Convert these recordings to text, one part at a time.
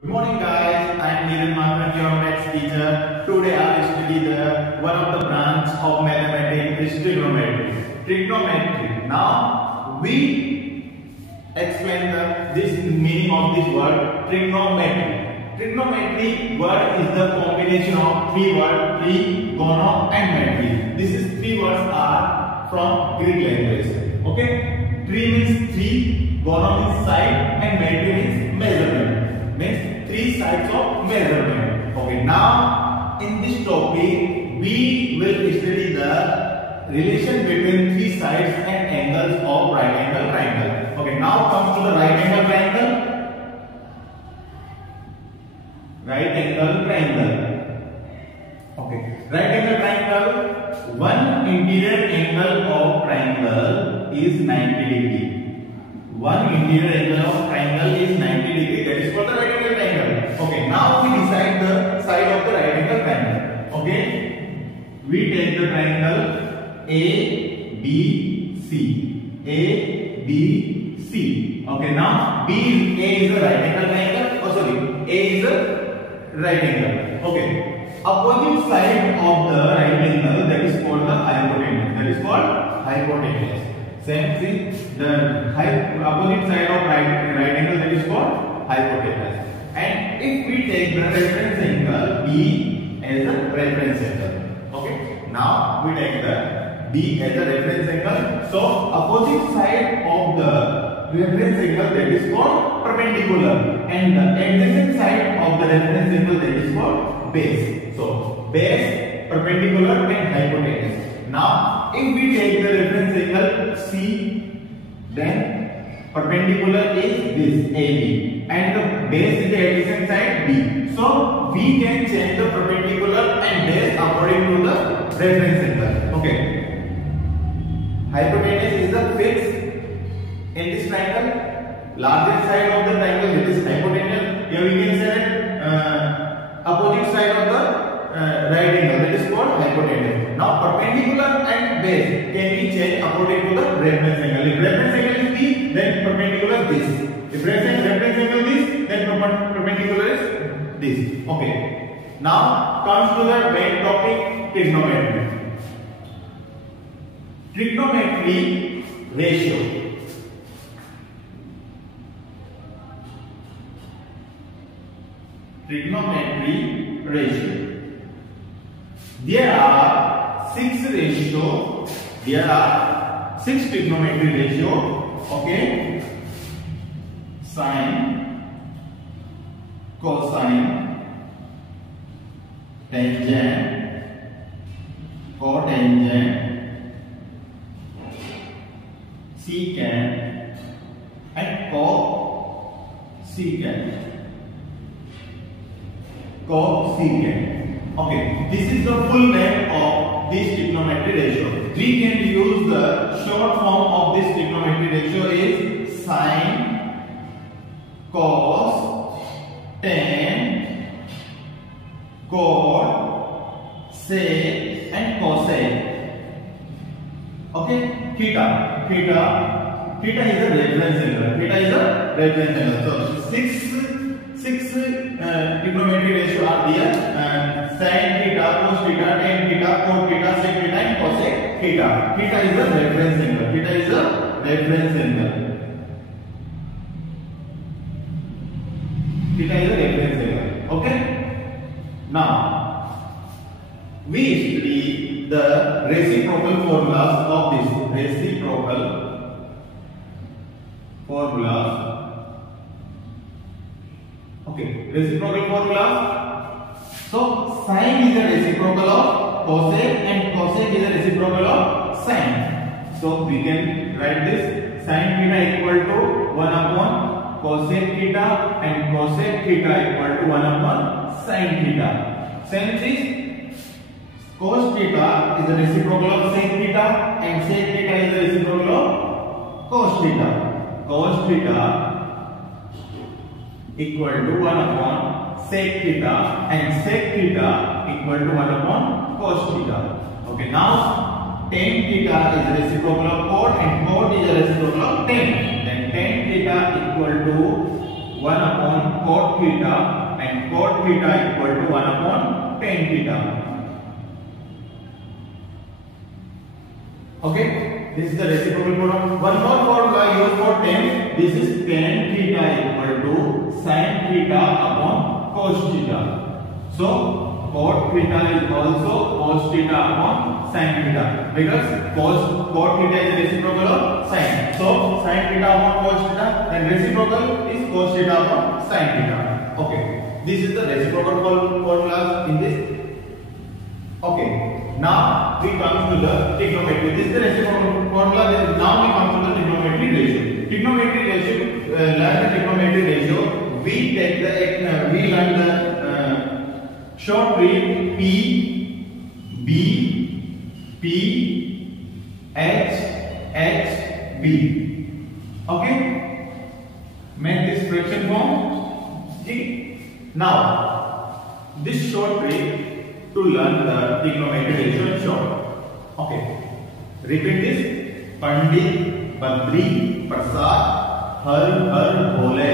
Good morning guys, I am Niran Mathur, your maths teacher. Today I will study the one of the branch of mathematics is trigonometry. Trigonometry. Now we explain this meaning of this word trigonometry. Trigonometry word is the combination of three words trigono and metry. These three words are from Greek language. Okay, tri means three, gono means side, and metry means measurement. Means three sides of measurement. Okay, now in this topic we will study the relation between three sides and angles of right angle triangle. Okay, now comes to the right angle triangle. Right angle triangle. Okay, right angle triangle. One interior angle of triangle is 90 degree. One interior angle of triangle is 90 degree. That is called the right angle triangle. Okay, now we decide the side of the right angle triangle. Okay, we take the triangle ABC. ABC. Okay, now A is the right angle triangle. Oh sorry, A is the right angle. Okay, opposite side of the right angle, that is called the hypotenuse. That is called hypotenuse. Same thing, the opposite side of right angle, that is called hypotenuse. And if we take the reference angle B as a reference angle, okay, now we take the B as a reference angle. So opposite side of the reference angle, that is called perpendicular, and the adjacent side of the reference angle, that is called base. So base, perpendicular, and hypotenuse. Now, if we take the reference angle C, then perpendicular is this AB, and the base is the adjacent side B. So we can change the perpendicular and base according to the reference angle. Okay. Hypotenuse is the fixed in this triangle. Largest side of the triangle, which is hypotenuse. Here we can say that opposite side of the right angle, that is called hypotenuse. Now perpendicular and base can be changed according to the reference angle. If reference angle is B, then perpendicular is this. If reference angle is this, then perpendicular is this. Okay. Now comes to the main topic, trigonometry. Trigonometry ratio. Trigonometry ratio. There are 6 ratio. There are 6 trigonometry ratio. Okay. Sine, cosine, tangent, cotangent, secant, and cosecant. Okay, this is the full name of this trigonometry ratio. We can use the short form of this trigonometry ratio is sine, cos, tan, cot, sec, and cosec. Okay, theta is a reference angle. Theta is a reference angle. So six trigonometry ratio are there. Sin theta, cos theta, tan theta, cot theta, sec theta, and cosec theta. Theta is a reference angle. Theta is a reference angle. Theta is a reference angle. Okay. Now we study the reciprocal formulas of this. Reciprocal formulas. Okay, reciprocal formula. So sine is a reciprocal of cosec, and cosec is a reciprocal of sine. So we can write this sine theta equal to 1 upon cosec theta, and cosec theta equal to 1 upon sine theta. Since this cos theta is a reciprocal of sec theta, and sec theta is a reciprocal of cos theta. Cos theta equal to 1 upon sec theta, and sec theta equal to 1 upon cos theta. Okay, now tan theta is a reciprocal of cot, and cot is a reciprocal of tan. Then tan theta equal to 1 upon cot theta and cot theta equal to 1 upon tan theta. Okay, this is the reciprocal formula. One more formula used for tan. This is tan theta equal to sin theta upon cos theta. So cot theta is also cos theta upon sin theta, because cot theta is the reciprocal of sin. So sin theta upon cos theta, and reciprocal is cos theta upon sin theta. Okay, this is the reciprocal formula in this. Okay, now we come to the trigonometry. This is the reciprocal formula. Now we come to the trigonometry ratio. Trigonometry ratio, learn the trigonometry ratio. We take the we learn the short trick P, B, P, H, H, B. Okay, make this fraction form. Now this short trick to learn the trigonometry ratio in short. Okay, repeat this. Pandit, Badri, Prasad, Har Bole.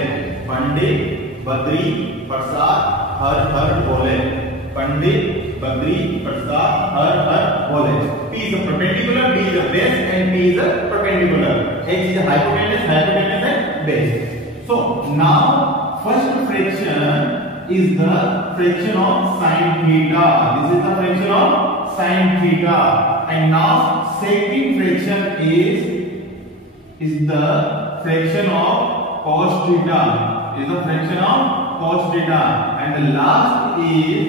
Pandit, Badri, Prasad, Har Bole. Pandit, Badri, Prasad, Har Bole. P is a perpendicular, B is a base, and P is a perpendicular. H is a hypotenuse, and base. So now first fraction is the fraction of sin theta. This is the fraction of sin theta. And now second fraction is the fraction of cos theta. Is the fraction of cos theta. And the last is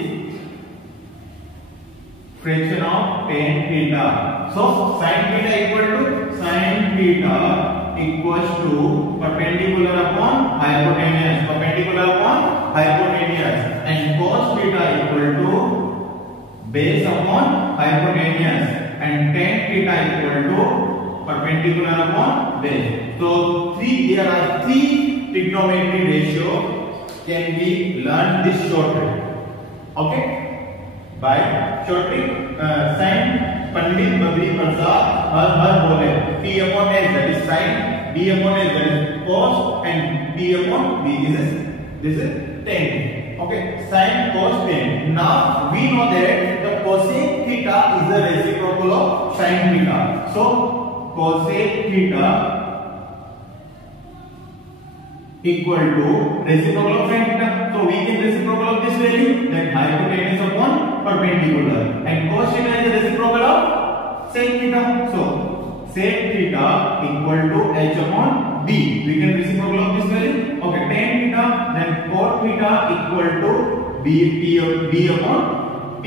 fraction of tan theta. So sin theta equal to sin theta equals to perpendicular upon hypotenuse. Perpendicular upon hypotenuse. And cos theta equal to base upon hypotenuse. And tan theta equal to perpendicular upon base. So there are three trigonometry ratio can be learned this short trick. Okay, by short trick sin Pandit, Badri, Prasad, Har Bole. P upon S, that is sin. B upon S, that is cos, and B upon B this is tan. Okay, sin, cos, tan. Now we know that the cosec theta is the reciprocal of sin theta. So cosec theta equal to reciprocal of sin theta. So we can reciprocal of this value, that hypotenuse upon perpendicular, and cos theta is the reciprocal of sec theta. So sec theta equal to h upon b. We can reciprocal of this value. Okay, tan theta, then cot theta equal to b upon p,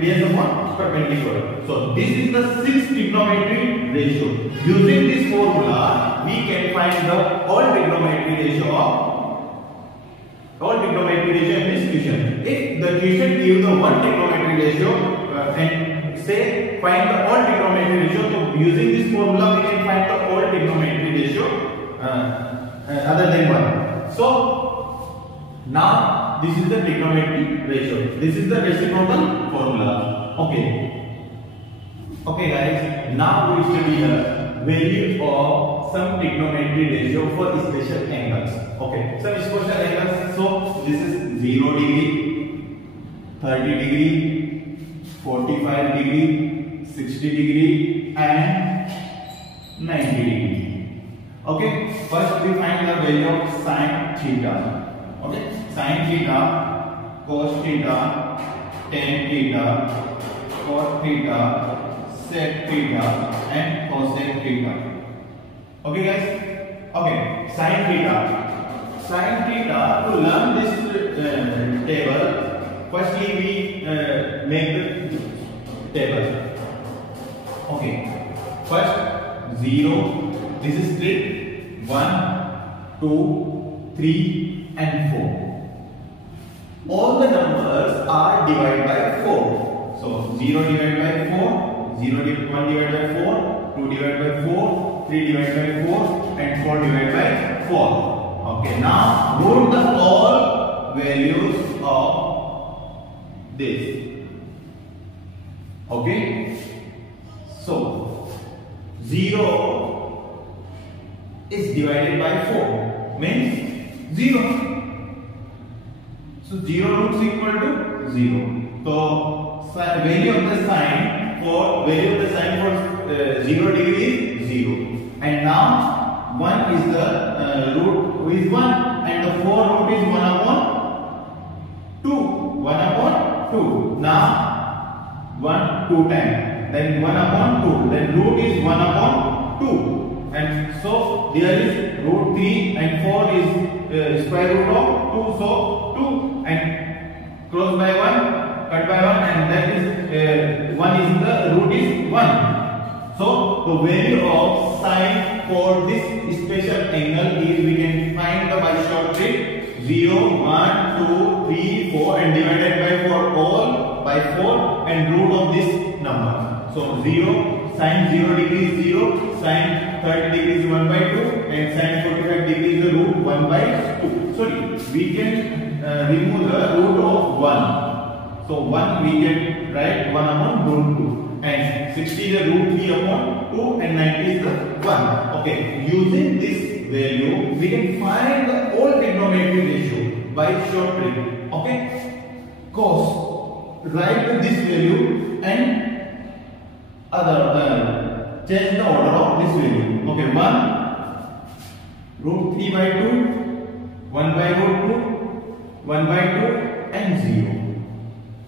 base upon perpendicular. So this is the sixth trigonometry ratio. Using this formula, we can find the all trigonometry ratio in this question. If the question gives the one trigonometry ratio and say find the all trigonometry ratio, so using this formula we can find the all trigonometry ratio other than one. So now this is the trigonometry ratio. This is the reciprocal formula. Okay guys, now we study the value of some trigonometry ratio for special angles. Okay, some special angles. So this is 0 degree, 30 degree, 45 degree, 60 degree, and 90 degree. Okay, first we find the value of sin theta. Okay, sin theta, cos theta, tan theta, cot theta, sec theta, and cosec theta. Okay guys. Okay, sin theta. Sin theta, to learn this table, firstly we make the table. Okay, first 0, this is split 1, 2, 3 and 4. All the numbers are divided by 4. So 0 divided by 4, 1 divided by 4, 2 divided by 4, 3 divided by 4, and 4 divided by 4. Okay, now note the all values of this. Okay, so 0 is divided by 4 means 0. So 0 roots equal to 0. So value of the sign for 0 degree is 0. And now 1 is the root is 1 and the 4 root is 1 upon 2. 1 upon 2. Now 1 2 times. Then 1 upon 2. Then root is 1 upon 2. And so there is root 3 and 4 is square root of 2. So 2 and close by 1, cut by 1, and that is 1 is the root is 1. So the value of sine for this special angle is, we can find the by short trick, 0, 1, 2, 3, 4 and divided by 4 all by 4 and root of this number. So 0, sine 0 degree is 0, sine 30 degree is 1 by 2 and sine 45 degree is the root 1 by 2. Sorry, we can remove the root of 1. So 1 we can write 1 upon root 2. And 60 is the root 3 upon 2 and 90 is the 1. Okay, using this value we can find the whole trigonometry ratio by short trick. Okay, cos, write this value and other change the order of this value. Okay, 1 root 3 by 2, 1 by root 2, 1 by 2 and 0.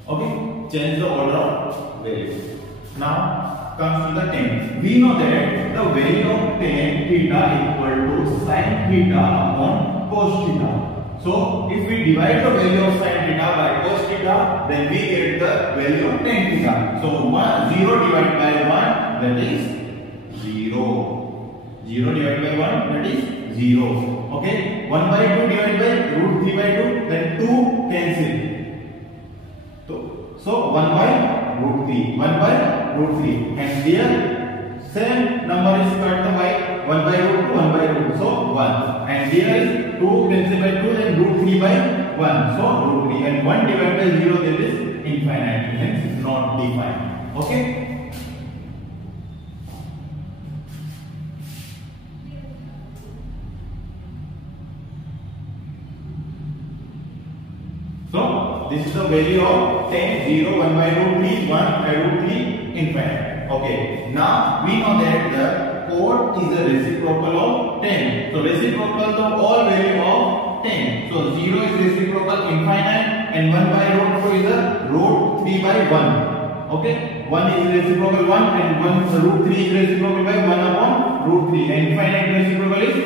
Okay, change the order of value. Now comes to the tan. We know that the value of tan theta equal to sin theta upon cos theta. So if we divide the value of sin theta by cos theta, then we get the value of tan theta. So 0 divided by 1, that is 0. 0 divided by 1, that is 0. Okay, 1 by 2 divided by root 3 by 2, then 2 cancel. So 1 by root 3, 1 by root 3, and here same number is cut by 1 by root 2, 1 by root 2, so 1, and here is 2 cancel by 2 and root 3 by 1, so root 3, and 1 divided by 0, that is infinite, hence not defined. Okay. So this is the value of tan 0, 1 by root 3, 1 by root 3, infinite. Okay. Now we know that the cot is a reciprocal of tan. So reciprocal of all value of tan. So 0 is reciprocal infinite and 1 by root 2 is a root 3 by 1. Okay. 1 is reciprocal 1 and 1 root 3 is reciprocal by 1 upon root 3. And infinite reciprocal is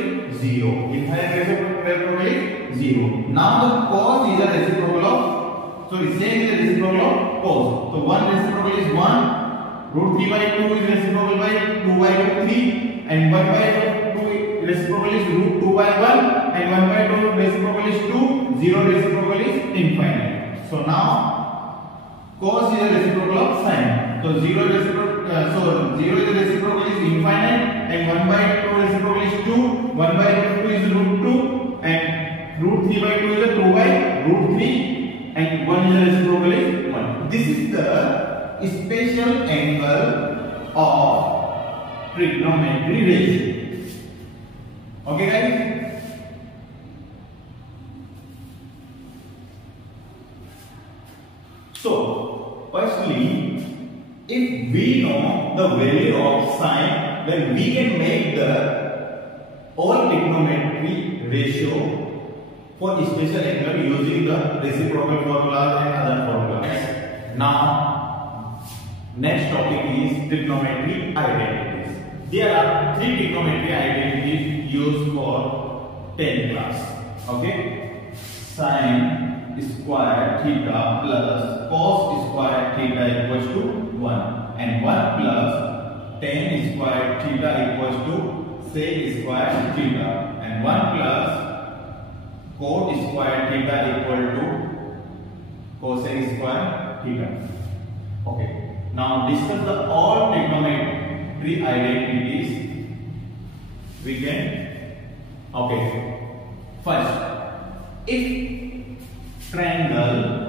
0. Infinite reciprocal is 0. Now the cos is a reciprocal of, so same is a reciprocal of cos. So 1 reciprocal is 1, root 3 by 2 is reciprocal by 2 by root 3, and 1 by 2 reciprocal is root 2 by 1, and 1 by 2 reciprocal is 2, 0 reciprocal is infinite. So now cos is a reciprocal of sine. So 0 is the reciprocal is infinite, and 1 by 2 reciprocal is 2, 1 by root 2 is root 2, and root 3 by 2 is a 2 by root 3, and 1 is a reciprocal is 1. This is the special angle of trigonometry ratio. Okay guys? So firstly, if we know the value of sine, then we can make the all trigonometry ratio for special angle using the reciprocal formula and other formulas. Now, next topic is trigonometry identities. There are 3 trigonometry identities used for 10th class. Okay, sine square theta plus cos square theta equals to 1, and 1 plus tan square theta equals to sec square theta, and 1 plus cot square theta equal to cosec square theta. Okay, now discuss the all trigonometry identities we can. Okay, first, if triangle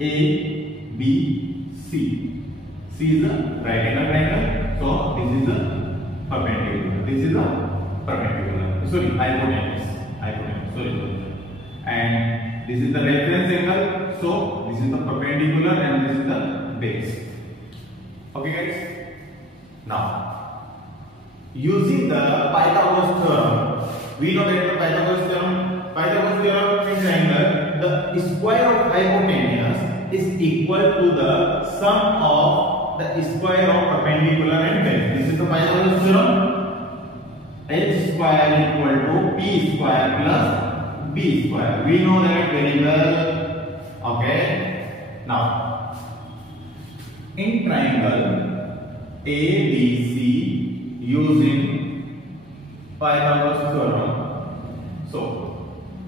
A, B, C. C is a right angle triangle, so this is a perpendicular. This is the perpendicular. Sorry, hypotenuse. Sorry. And this is the reference angle. So this is the perpendicular and this is the base. Okay, guys. Now, using the Pythagoras theorem, we know that the Pythagoras theorem in triangle, the square of hypotenuse is equal to the sum of the square of perpendicular and base. This is the Pythagoras theorem. H square equal to P square plus B square. We know that very well. Okay. Now, in triangle ABC using Pythagoras theorem, so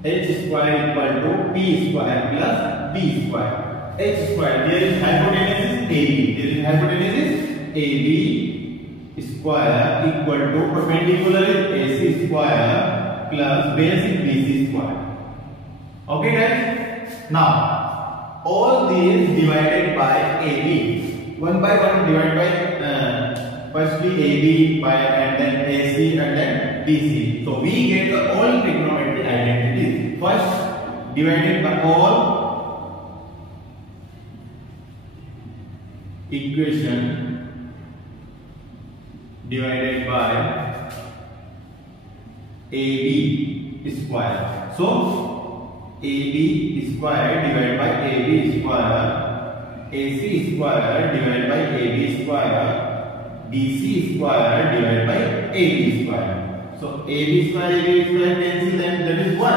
H square equal to P square plus B square. H square, there is hypotenuse is AB. Square equal to perpendicular is AC square plus base is BC square. Okay, guys. Now, all these divided by AB. One by one divided by firstly AB by and then AC and then BC. So we get the all trigonometric identities. First divided by all equation divided by AB square. So AB square divided by AB square, AC square divided by AB square, BC square divided by AB square. So AB square cancel, then that is 1.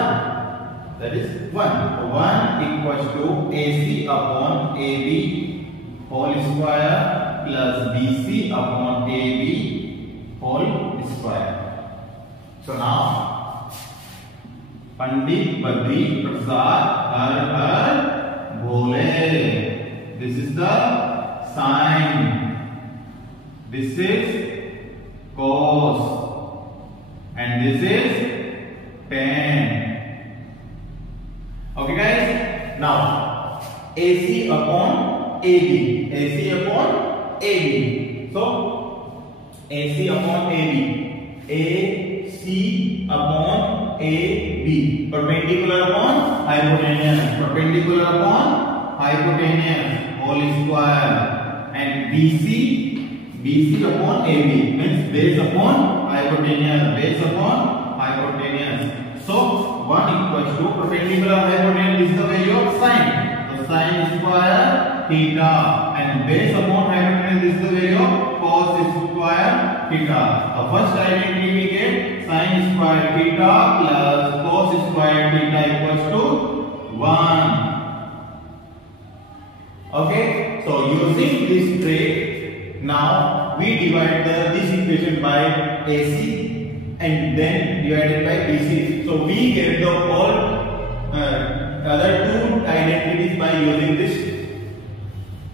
That is 1. 1 equals to AC upon AB whole square plus BC upon AB whole square. So now, Pandit Badri Prasad Har Bhole. This is the sine. This is cos. And this is tan. Okay, guys. Now, AC upon AB. AC upon AB. So, AC upon AB. AC upon AB. Perpendicular upon hypotenuse. Perpendicular upon hypotenuse. Whole square. And BC upon AB. Means base upon hypotenuse. Base upon hypotenuse. So 1 equals to perpendicular hypotenuse is the value of sine. So sine square theta. And base upon hypotenuse is the value of cos square theta. The first identity we get sin square theta plus cos square theta equals to 1. Okay, so using this trick, now we divide this equation by AC and then divided by BC. So we get the all other two identities by using this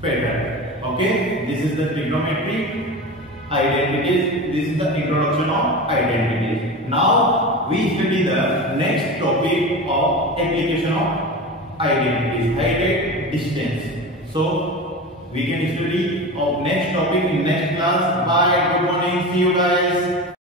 pattern. Okay, this is the trigonometry identities. This is the introduction of identities. Now we study the next topic of application of identities, height and distance. So we can study of next topic in next class. Bye. Good morning. See you guys.